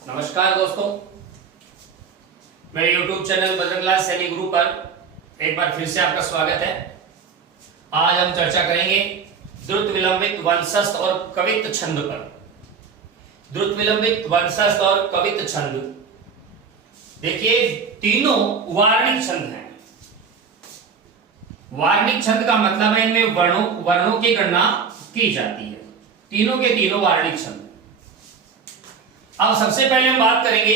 नमस्कार दोस्तों, मेरे YouTube चैनल बजरंग लाल सैनी गुरु पर एक बार फिर से आपका स्वागत है। आज हम चर्चा करेंगे द्रुत विलंबित वंशस्थ और कवित्त छंद पर। द्रुत विलंबित वंशस्थ और कवित्त छंद, देखिए तीनों वार्णिक छंद हैं। वार्णिक छंद का मतलब है इनमें वर्णों की गणना की जाती है। तीनों के तीनों वार्णिक छंद। अब सबसे पहले हम बात करेंगे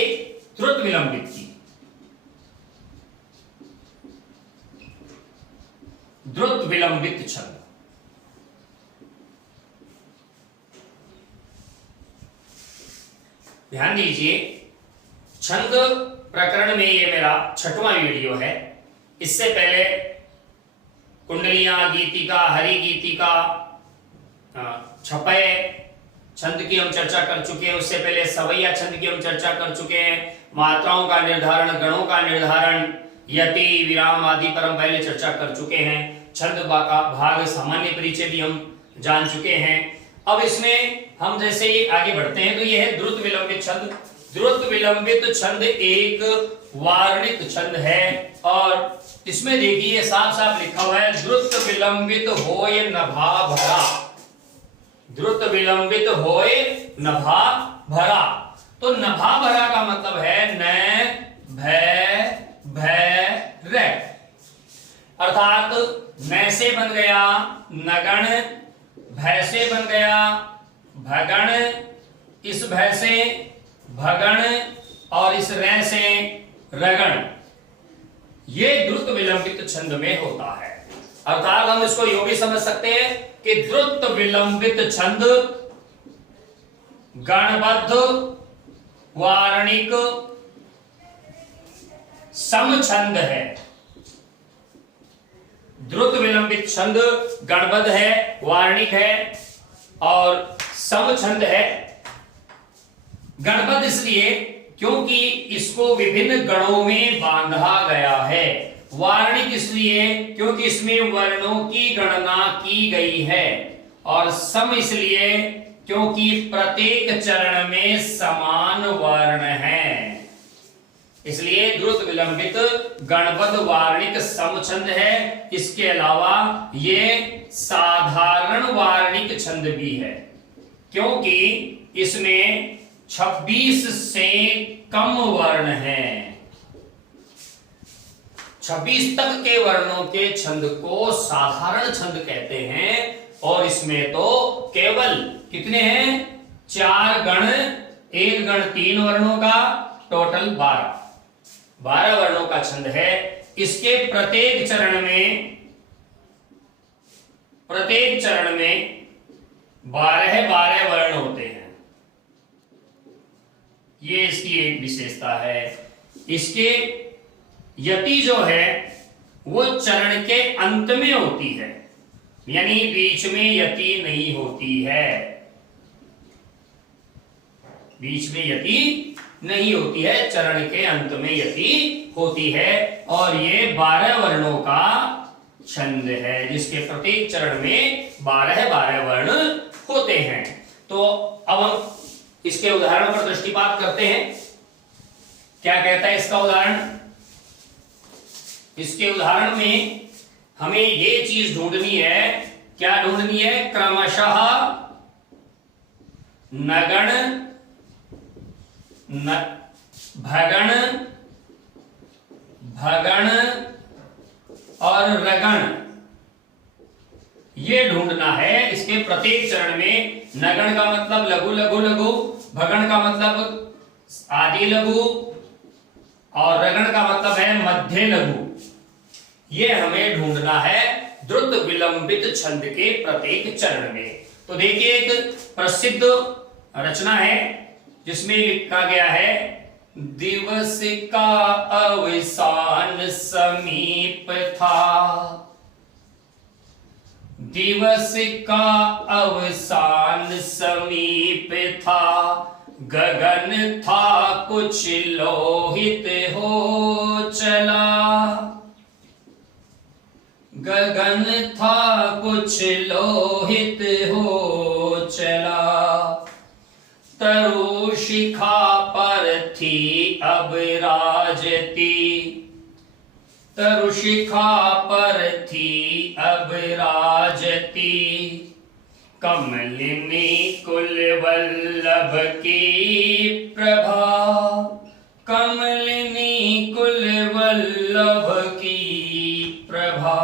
द्रुत विलंबित की। द्रुत विलंबित छंद, ध्यान दीजिए, छंद प्रकरण में ये मेरा 6वां वीडियो है। इससे पहले कुंडलियां, गीतिका, हरि गीतिका, छपय छंद की हम चर्चा कर चुके हैं। उससे पहले सवैया छंद की हम चर्चा कर चुके हैं। मात्राओं का निर्धारण, गणों का निर्धारण, यति, विराम आदि पर हम पहले चर्चा कर चुके हैं। छंद का भाग सामान्य परिचय भी हम जान चुके हैं। अब इसमें हम जैसे ही आगे बढ़ते हैं तो यह है द्रुत विलंबित छंद। द्रुत विलंबित छंद एक वार्णिक छंद है और इसमें देखिए साफ साफ लिखा हुआ है, द्रुत विलंबित होय नभा भरा। द्रुत विलंबित होय नभा भरा। तो नभा भरा का मतलब है न, भय, भय, रे, अर्थात न से बन गया नगण, भय से बन गया भगण, इस भय से भगण और इस रे से रगण। ये द्रुत विलंबित छंद में होता है। अर्थात हम इसको यूं भी समझ सकते हैं कि द्रुत विलंबित छंद गणबद्ध वार्णिक सम छंद है। द्रुत विलंबित छंद गणबद्ध है, वार्णिक है और सम छंद है। गणबद्ध इसलिए क्योंकि इसको विभिन्न गणों में बांधा गया है। वार्णिक इसलिए क्योंकि इसमें वर्णों की गणना की गई है। और सम इसलिए क्योंकि प्रत्येक चरण में समान वर्ण है। इसलिए द्रुत विलंबित गणबद्ध वार्णिक सम छंद है। इसके अलावा ये साधारण वार्णिक छंद भी है क्योंकि इसमें 26 से कम वर्ण हैं। 26 तक के वर्णों के छंद को साधारण छंद कहते हैं और इसमें तो केवल कितने हैं? 4 गण, 1 गण 3 वर्णों का, टोटल 12 वर्णों का छंद है। इसके प्रत्येक चरण में 12 वर्ण होते हैं। ये इसकी एक विशेषता है। इसके यति जो है वो चरण के अंत में होती है, यानी बीच में यति नहीं होती है। बीच में यति नहीं होती है, चरण के अंत में यति होती है। और ये 12 वर्णों का छंद है जिसके प्रत्येक चरण में 12 वर्ण होते हैं। तो अब हम इसके उदाहरण पर दृष्टिपात करते हैं। क्या कहता है इसका उदाहरण? इसके उदाहरण में हमें ये चीज ढूंढनी है। क्या ढूंढनी है? क्रमशः नगण, भगण, भगण और रगण, ये ढूंढना है। इसके प्रत्येक चरण में नगण का मतलब लघु लघु लघु, भगण का मतलब आदि लघु और रगण का मतलब है मध्य लघु। ये हमें ढूंढना है द्रुत विलंबित छंद के प्रत्येक चरण में। तो देखिए एक प्रसिद्ध रचना है जिसमें लिखा गया है, दिवस का अवसान समीप था, दिवस का अवसान समीप था, गगन था कुछ लोहित हो चला, गगन था कुछ लोहित हो चला, तरु तरु शिखा पर थी अब राजती, तरु शिखा पर थी अब राजती, कमलिनी कुल वल्लभ की प्रभा, कमलिनी कुल वल्लभ की प्रभा।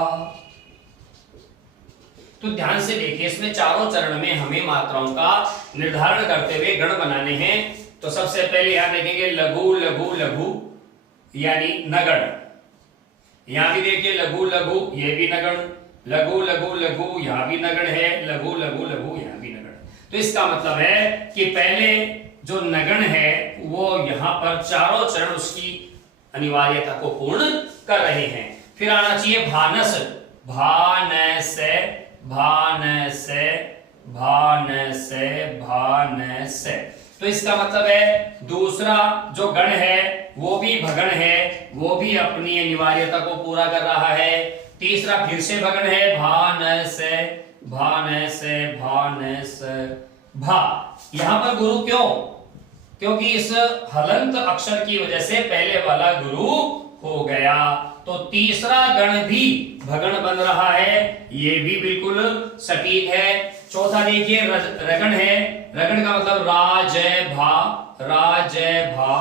तो ध्यान से देखिए, इसमें चारों चरण में हमें मात्राओं का निर्धारण करते हुए गण बनाने हैं। तो सबसे पहले यहां देखेंगे लघु लघु लघु यानी नगण। यहां भी देखिए लघु लघु, ये भी नगण, लघु लघु लघु यहां भी नगण है, लघु लघु लघु यहां भी नगण। तो इसका मतलब है कि पहले जो नगण है वो यहां पर चारों चरण उसकी अनिवार्यता को पूर्ण कर रहे हैं। फिर आना चाहिए भानस, भानस भानस भानस भानस। तो इसका मतलब है दूसरा जो गण है वो भी भगण है, वो भी अपनी अनिवार्यता को पूरा कर रहा है। तीसरा फिर से भगण है, भानस भानस भानस भा। यहां पर गुरु क्यों? क्योंकि इस हलंत अक्षर की वजह से पहले वाला गुरु हो गया। तो तीसरा गण भी भगण बन रहा है, ये भी बिल्कुल सटीक है। चौथा देखिए रगण है, रगण का मतलब राज भा, राज भा,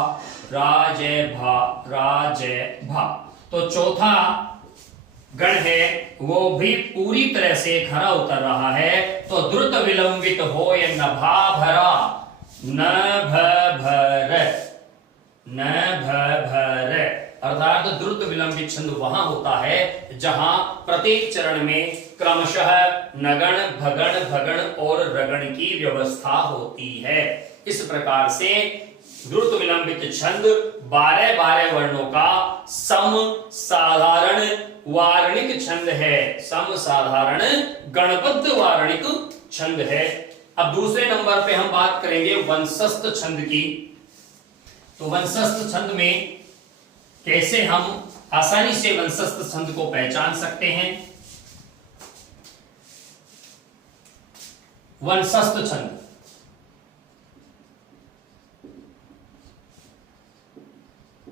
राज भा, राज भा। तो चौथा गण है वो भी पूरी तरह से खरा उतर रहा है। तो द्रुत विलंबित हो ये नभा भरा, न भर, न भर, अर्थात द्रुत विलंबित छंद वहां होता है जहां प्रत्येक चरण में क्रमशः नगण भगण भगण और रगण की व्यवस्था होती है। इस प्रकार से द्रुत विलंबित छंद 12 वर्णों का सम साधारण वारणिक छंद है, सम साधारण गणबद्ध वारणिक छंद है। अब दूसरे नंबर पे हम बात करेंगे वंशस्थ छंद की। तो वंशस्थ छंद में कैसे हम आसानी से वंशस्थ छंद को पहचान सकते हैं? वंशस्थ छंद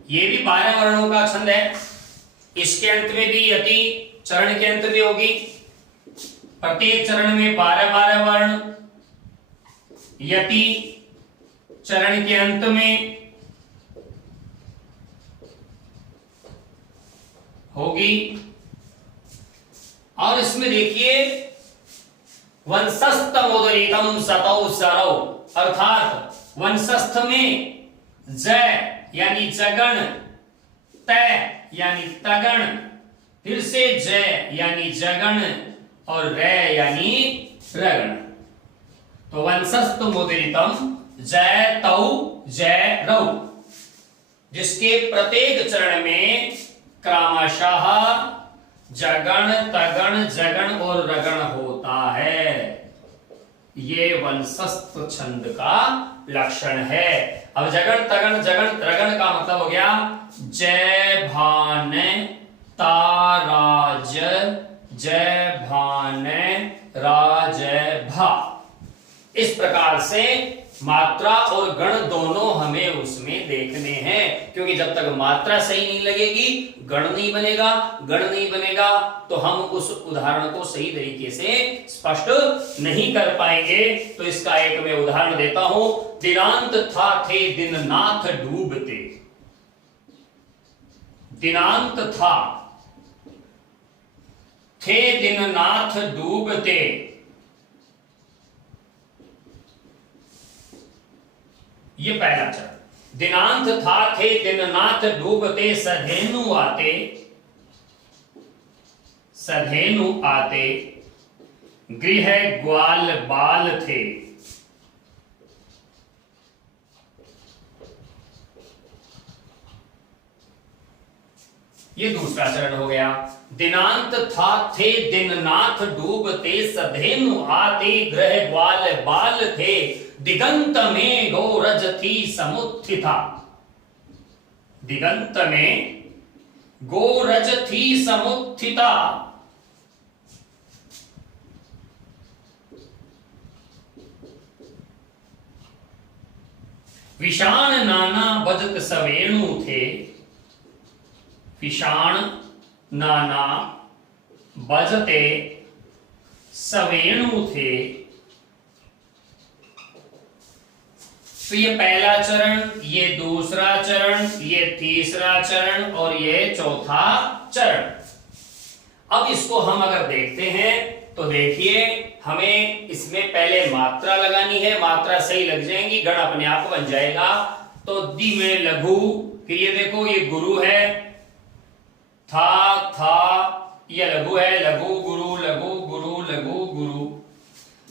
ये भी 12 वर्णों का छंद है। इसके अंत में भी यति, चरण के अंत में होगी। प्रत्येक चरण में 12 वर्ण, यति चरण के अंत में होगी। और इसमें देखिए वंशस्थ मोदरितम सतौ सरौ, अर्थात वंशस्थ में ज यानी जगण, त यानी तगण, फिर से ज यानी जगण और र यानी रगण। तो वंशस्थ मोदरितम जय तौ जय रौ, जिसके प्रत्येक चरण में क्रमशः जगण तगण जगण और रगण होता है। ये वंशस्थ छंद का लक्षण है। अब जगण तगण जगण रगण का मतलब हो गया जय भान ताराज, जय भान राज भा। इस प्रकार से मात्रा और गण दोनों हमें उसमें देखने हैं, क्योंकि जब तक मात्रा सही नहीं लगेगी गण नहीं बनेगा, गण नहीं बनेगा तो हम उस उदाहरण को सही तरीके से स्पष्ट नहीं कर पाएंगे। तो इसका एक मैं उदाहरण देता हूं। दिनांत था थे दिन नाथ डूबते, दिनांत था थे दिन नाथ डूबते, ये पहला चरण। दिनांत था थे दिन नाथ डूबते, सधेनु आते, सधेनु आते, गृह ग्वाल बाल थे। ये दूसरा चरण हो गया। दिनांत था थे दिन नाथ डूबते, सधेनु आते, गृह ग्वाल बाल थे, दिगंत में गोरज थी समुत्थिता, दिगंत में गोरज थी समुत्थिता। विषाण नाना बजत सवेणु थे, विषाण नाना बजते सवेणु थे। तो ये पहला चरण, ये दूसरा चरण, ये तीसरा चरण और ये चौथा चरण। अब इसको हम अगर देखते हैं तो देखिए, हमें इसमें पहले मात्रा लगानी है, मात्रा सही लग जाएंगी, गण अपने आप बन जाएगा। तो दी में लघु, फिर ये देखो ये गुरु है, था, ये लघु है, लघु गुरु, लघु गुरु, लघु गुरु,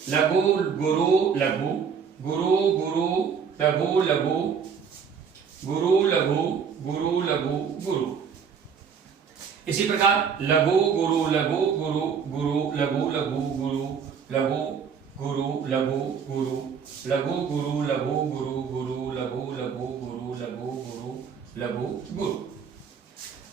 लघु गुरु, लघु गुरु, गुरु लघु, लघु गुरु, लघु गुरु, लघु गुरु। इसी प्रकार लघु गुरु, लघु गुरु, गुरु लघु, लघु गुरु, लघु गुरु, लघु गुरु, लघु गुरु, लघु गुरु, गुरु लघु, लघु गुरु, लघु गुरु, लघु गुरु।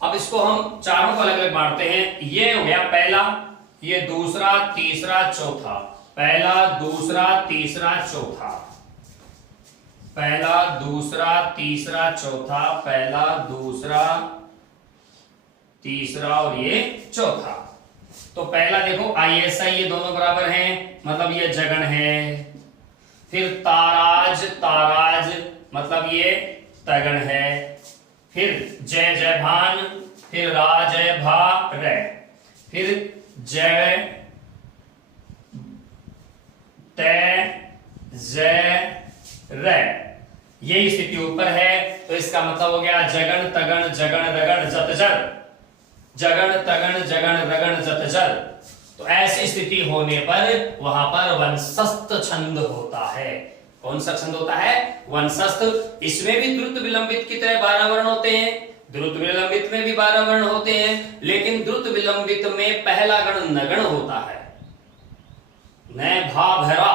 अब इसको हम चारों को अलग अलग बांटते हैं। ये हो गया पहला, ये दूसरा, तीसरा, चौथा, पहला, दूसरा, तीसरा, चौथा, पहला, दूसरा, तीसरा, चौथा, पहला, दूसरा, तीसरा और ये चौथा। तो पहला देखो ISI, ये दोनों बराबर हैं, मतलब ये जगन है। फिर ताराज, ताराज मतलब ये तगन है। फिर जय जय भान, फिर रा जय भा रे, फिर जय तय जय रे, ये स्थिति ऊपर है। तो इसका मतलब हो गया जगन तगन जगन रगन जत जर, जगन तगन जगन रगन जत जर। तो ऐसी स्थिति होने पर वहां पर वंशस्थ छंद होता है। कौन सा छंद होता है? वंशस्थ। इसमें भी द्रुत विलंबित की तरह 12 वर्ण होते हैं, द्रुत विलंबित में भी 12 वर्ण होते हैं, लेकिन द्रुत विलंबित में पहला गण नगण होता है, न भा भरा,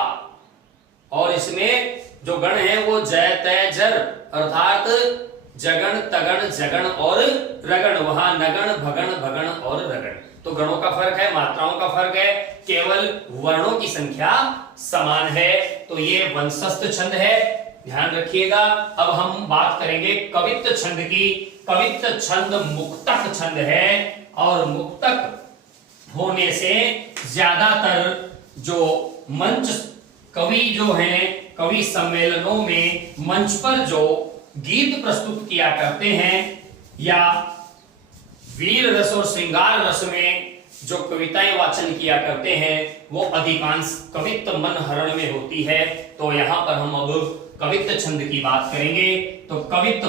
और इसमें जो गण है वो जय तय जर, अर्थात जगन तगन जगन और रगण, वहां नगण भगण भगण और रगण। तो गणों का फर्क है, मात्राओं का फर्क है, केवल वर्णों की संख्या समान है। तो ये वंशस्थ छंद है, ध्यान रखिएगा। अब हम बात करेंगे कवित्त छंद की। कवित्त छंद मुक्तक छंद है, और मुक्तक होने से ज्यादातर जो मंच कवि जो हैं, कवि सम्मेलनों में मंच पर जो गीत प्रस्तुत किया करते हैं, या वीर रस और श्रृंगार रस में जो कविताएं वाचन किया करते हैं, वो अधिकांश कवित्त मनहरण में होती है। तो यहां पर हम अब कवित्त छंद की बात करेंगे। तो कवित्त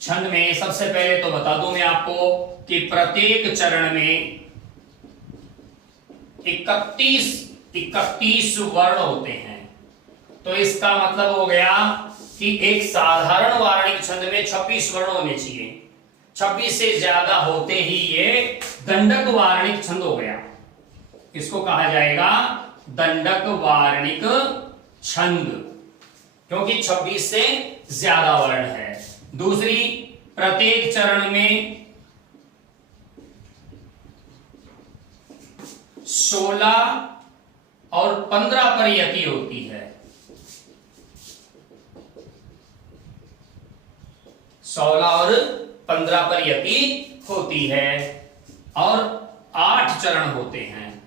छंद में सबसे पहले तो बता दूं मैं आपको कि प्रत्येक चरण में 31 वर्ण होते हैं। तो इसका मतलब हो गया कि एक साधारण वार्णिक छंद में 26 वर्ण होने चाहिए, 26 से ज्यादा होते ही ये दंडक वार्णिक छंद हो गया। इसको कहा जाएगा दंडक वार्णिक छंद, क्योंकि 26 से ज्यादा वर्ण है। दूसरी, प्रत्येक चरण में 16 और 15 पर यति होती है। 16 और 15 पर यति होती है, और 8 चरण होते हैं।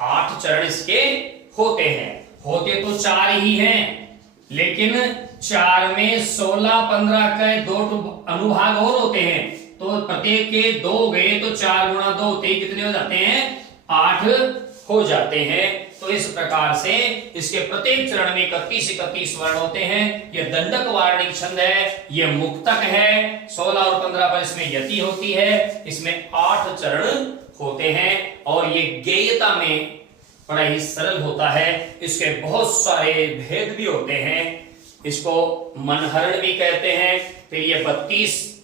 8 चरण इसके होते हैं। होते तो 4 ही हैं, लेकिन 4 में 16 15 के 2 अनुभाग और होते हैं। तो प्रत्येक के 2 गए तो 4 गुणा 2 होते ही कितने हो जाते हैं? 8 हो जाते हैं। तो इस प्रकार से इसके प्रत्येक चरण में 31 वर्ण होते हैं। यह दंडक वार्णिक छंद है, यह मुक्तक है। 16 और 15 पर इसमें यति होती है। इसमें 8 चरण होते हैं, और ये गेयता में बड़ा ही सरल होता है। इसके बहुत सारे भेद भी होते हैं। इसको मनहरण भी कहते हैं। फिर ये 32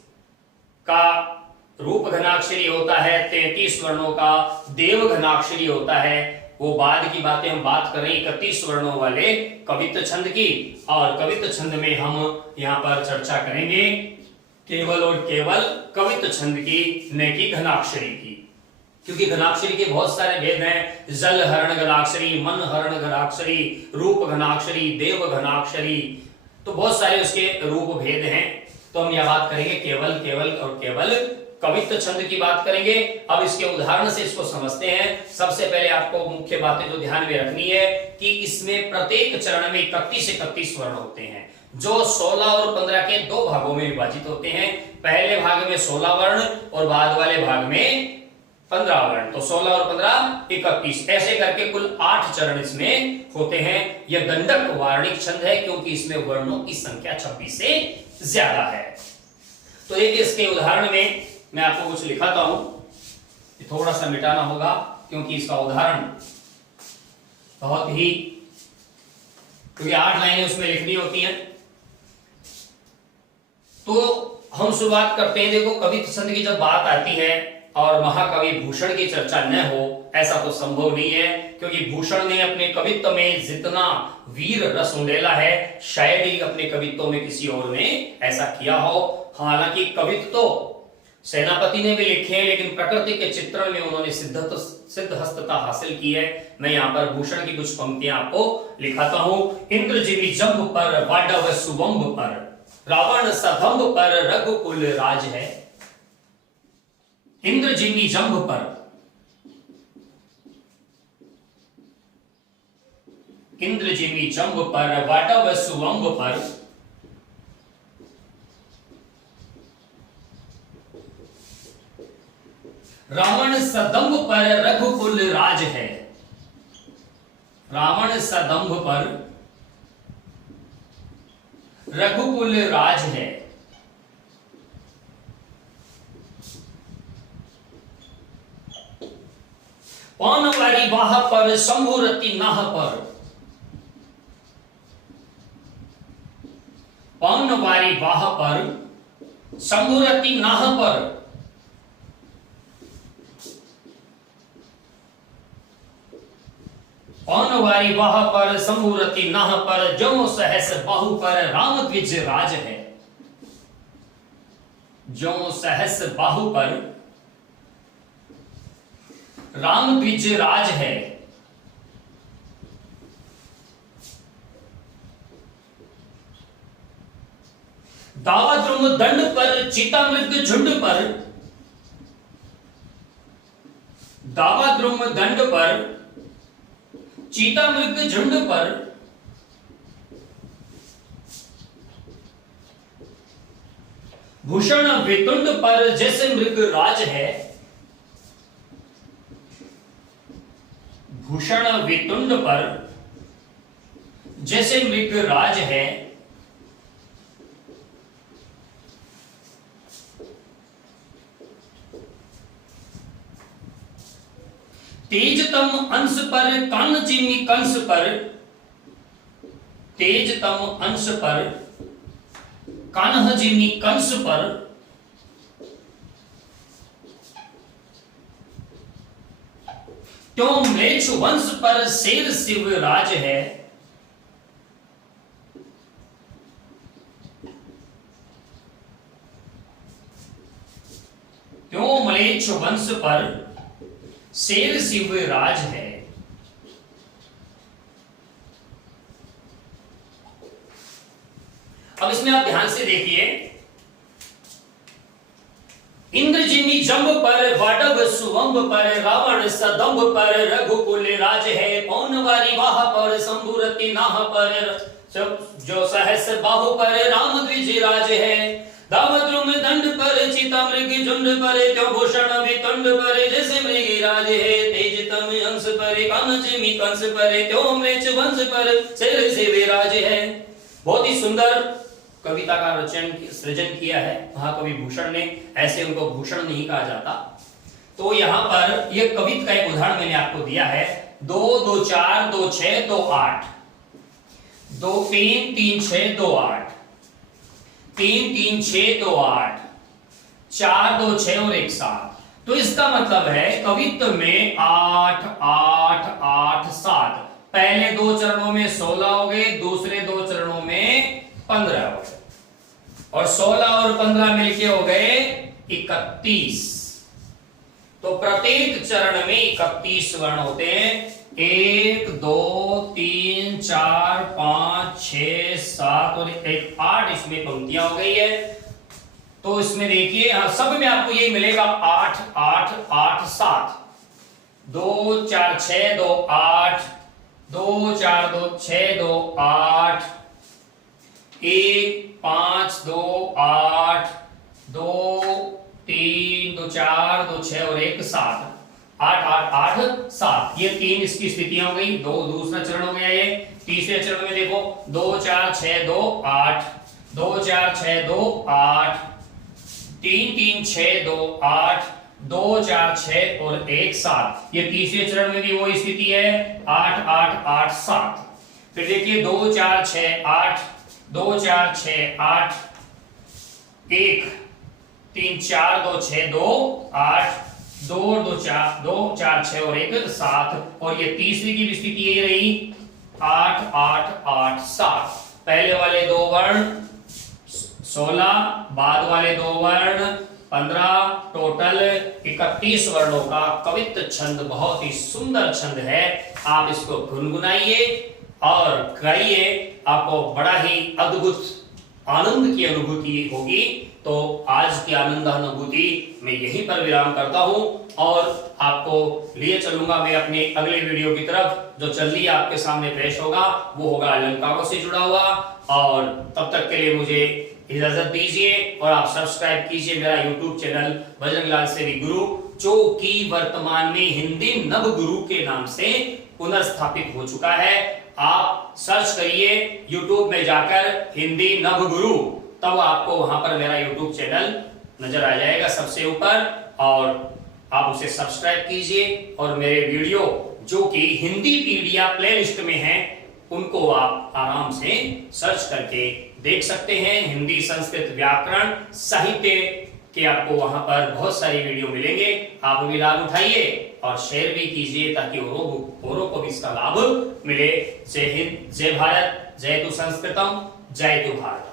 का रूप घनाक्षरी होता है, 33 वर्णों का देव घनाक्षरी होता है। वो बाद की बातें हम बात कर रहे हैं 31 वर्णों वाले कवित्त छंद की। और कवित्त छंद में हम यहाँ पर चर्चा करेंगे केवल और केवल कवित्त छंद की, न कि घनाक्षरी की। क्योंकि घनाक्षरी के बहुत सारे भेद हैं, जल हरण घनाक्षरी, मन हरण घनाक्षरी, रूप घनाक्षरी, देव घनाक्षरी, तो बहुत सारे उसके रूप भेद हैं। तो हम यह बात करेंगे केवल केवल और केवल कवित्व छंद की बात करेंगे। अब इसके उदाहरण से इसको समझते हैं। सबसे पहले आपको मुख्य बातें जो ध्यान में रखनी है कि इसमें प्रत्येक चरण में 31 वर्ण होते हैं, जो 16 और 15 के दो भागों में विभाजित होते हैं। पहले भाग में 16 वर्ण और बाद वाले भाग में 15 वर्ण, तो 16 और 15 31, ऐसे करके कुल 8 चरण इसमें होते हैं। यह गंडक वार्णिक छंद है क्योंकि इसमें वर्णों की संख्या 26 से ज्यादा है। तो एक इसके उदाहरण में मैं आपको कुछ लिखाता हूं, थोड़ा सा मिटाना होगा क्योंकि इसका उदाहरण बहुत ही, क्योंकि 8 लाइनें उसमें लिखनी होती हैं। तो हम शुरुआत करते हैं। देखो, कवित्व छंद की जब बात आती है और महाकवि भूषण की चर्चा न हो, ऐसा तो संभव नहीं है, क्योंकि भूषण ने अपने कवित्व में जितना वीर रस उंडेला है शायद ही अपने कवित्वों में किसी और ने ऐसा किया हो। हालांकि कवित्व तो सेनापति ने भी लिखे हैं, लेकिन प्रकृति के चित्रण में उन्होंने सिद्धहस्तता हासिल की है। मैं यहाँ पर भूषण की कुछ पंक्तियां आपको लिखाता हूं। इंद्रजिमी जंब पर वाडव सुबंब पर, रावण सधंब पर रघुकुल राज है। इंद्रजिमी जंब पर, इंद्रजिमी जंब पर वाडव सुबंब पर, रावण सदंभ पर रघुकुल राज है। रावण सदंभ पर रघुकुल राज है। पानवारी वाह पर शंभुरति नाह पर, पानवारी वाह पर शंभुरति नाह पर, पानवारी वाह पर शंभुरति नाह पर, जो सहस बाहु पर राम द्विज राज है। जो सहस बाहु पर राम द्विज राज है। दावाद्रुम दंड पर चीतामृग झुंड पर, दावाद्रुम दंड पर चीतामृग झुंड पर, भूषण वितुंड पर जैसे मृग राज है। भूषण वितुंड पर जैसे मृग राज है। तेजतम अंश पर कान जिमी कंस पर, तेजतम अंश पर कान्ह जिमी कंस पर, त्यों म्लेच्छ वंश पर शेर शिव राज है। त्यों म्लेच्छ वंश पर शेर शिव राज है। अब इसमें आप ध्यान से देखिए, इंद्रजिमी जंब पर वाडव सुवंब पर, रावण सदंभ पर रघुकुल राज है। पौनवारी वाह पर शंभुरति नाह पर, जो सहस बाहु पर राम द्विज राज है। दावद्रुम दंड पर चीतामृग झुंड पर, त्यों भूषण वितुंड पर जैसे मृग राज है। तेजतम अंश पर कान जिमी कंस पर, त्यों म्लेच्छ वंश पर शेर शिव राज है। बहुत ही सुंदर कविता का रचन सृजन किया है महाकवि भूषण ने। ऐसे उनको भूषण नहीं कहा जाता। तो यहाँ पर यह कविता का एक उदाहरण मैंने आपको दिया है। 2 2 4 2 6 2 8, 2 3 3 6 2 8, 3 3 6 2 8, 4 2 6 और 1 7। तो इसका मतलब है कवित्व में 8 8 8 7, पहले 2 चरणों में 16 हो गए, दूसरे 2 चरणों में 15 हो गए, और 16 और 15 मिलके हो गए 31। तो प्रत्येक चरण में 31 वर्ण होते हैं। 1 2 3 4 5 6 7 और 1 8 इसमें पंक्तियां हो गई है। तो इसमें देखिए सब में आपको यही मिलेगा 8 8 8 7, 2 4 6 2 8, 2 4 2 6 2 8, 1 5 2 8, 2 3 2 4 2 6 और 1 7, 8 8 8 7। ये 3 इसकी स्थितियां हो गई। दूसरा चरण हो गया ये। तीसरे चरण में देखो 2 4 6 2 8, 2 4 6 2 8, 3 3 6 2 8, 2 4 6 और 1 7। ये तीसरे चरण में भी वही स्थिति है 8 8 8 7। फिर देखिए 2 4 6 8, 2 4 6 8, 1 3 4 2 6 2 8, 2 2 4 2 4 6 और 1 7। और ये तीसरी की भी स्थिति यही रही 8 8 8 7। पहले वाले दो वर्ण 16, बाद वाले दो वर्ण 15, टोटल 31 वर्णों का कवित्त छंद बहुत ही सुंदर छंद है। आप इसको गुनगुनाइए और गाइए, आपको बड़ा ही अद्भुत आनंद की अनुभूति होगी। तो आज की आनंद अनुभूति मैं यहीं पर विराम करता हूं और आपको लिए चलूंगा मैं अपने अगले वीडियो की तरफ, जो जल्दी आपके सामने पेश होगा। वो होगा अलंकारों से जुड़ा हुआ। और तब तक के लिए मुझे इजाजत दीजिए और आप सब्सक्राइब कीजिए मेरा YouTube चैनल बजरंग लाल सेवी गुरु, जो कि वर्तमान में हिंदी नव गुरु के नाम से पुनर्स्थापित हो चुका है। आप सर्च करिए YouTube में जाकर हिंदी नव गुरु, तब आपको वहां पर मेरा YouTube चैनल नजर आ जाएगा सबसे ऊपर, और आप उसे सब्सक्राइब कीजिए। और मेरे वीडियो जो कि हिंदी पीडिया प्लेलिस्ट में है, उनको आप आराम से सर्च करके देख सकते हैं। हिंदी, संस्कृत, व्याकरण, साहित्य के आपको वहां पर बहुत सारी वीडियो मिलेंगे। आप भी लाभ उठाइए और शेयर भी कीजिए ताकि औरों को भी इसका लाभ मिले। जय हिंद, जय भारत, जय तु संस्कृतम, जय तु भारत।